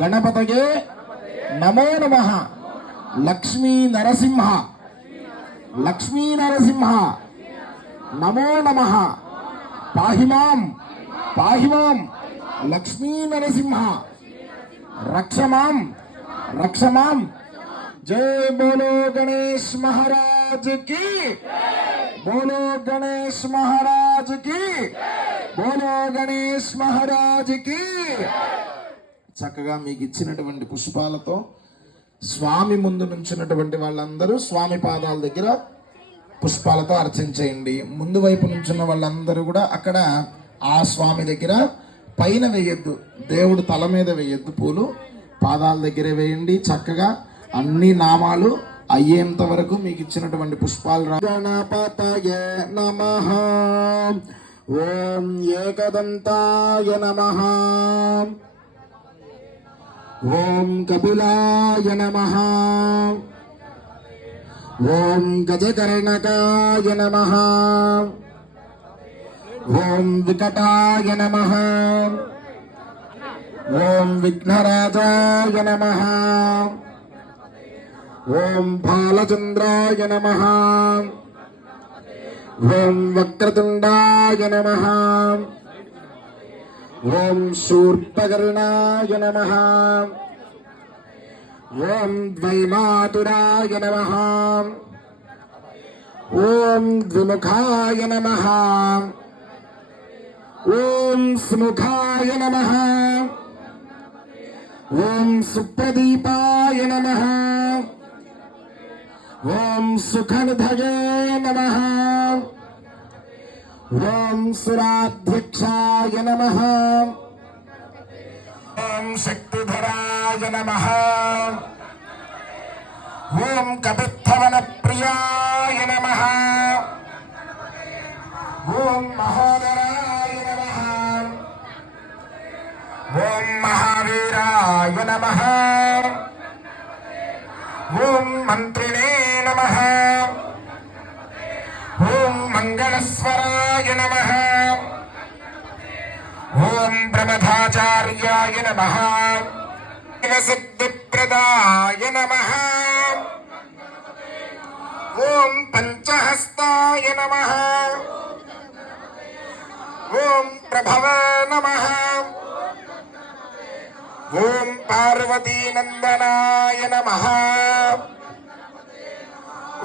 గణపతయే నమో నమః. లక్ష్మీ నరసింహ నమో నమః. పాహిమాం లక్ష్మీ నరసింహ రక్షమాం. జై బోలో గణేష్ మహారాజ్ కి, బోలో గణేష్ మహారాజ్ కి, బోలో గణేష్ మహారాజ్ కి. చక్కగా మీకు ఇచ్చినటువంటి పుష్పాలతో స్వామి ముందు నుంచున్నటువంటి వాళ్ళందరూ స్వామి పాదాల దగ్గర పుష్పాలతో అర్చించేయండి. ముందు వైపు నుంచున్న వాళ్ళందరూ కూడా అక్కడ ఆ స్వామి దగ్గర పైన వేయొద్దు, దేవుడు తల మీద వేయొద్దు, పూలు పాదాల దగ్గర వేయండి. చక్కగా అన్ని నామాలు అయ్యేంత వరకు మీకు ఇచ్చినటువంటి పుష్పాలు. గణపతయే నమః. ఓం ఏకదంతాయ నమః. ఓం కపిలాయ నమః. ఓం గజకర్ణకాయ నమః. ఓం వికటాయ నమః. ఓం విఘ్నరాజాయ నమః. ఓం బాలచంద్రాయ నమః. ఓం వక్రతుండాయ నమః. ఓం శూర్పకర్ణాయ నమః. ఓం ద్వైమాతురాయ నమః. ఓం ద్విముఖాయ నమః. ఓం సుముఖాయ నమః. ఓం సుప్రదీపాయ నమః. ఓం సుఖనిధయే నమః. ఓం సురాధ్యక్షాయ నమః. ఓం శక్తిధరాయ నమః. ఓం కపిత్థవన ప్రియాయ నమః. ఓం మహోదరాయ నమః. ఓం మహావీరాయ నమః. ఓం మంత్రిణే నమః. ఓం మంగళస్వరాయ నమః. ఓం ప్రమథాచార్యాయ నమః. సిద్ధిప్రదాయ నమః. ఓం పంచహస్తాయ నమః. ఓం ప్రభవే నమః. ఓం పార్వతీనందనాయ నమః.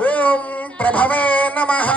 ఓం ప్రభవే నమః.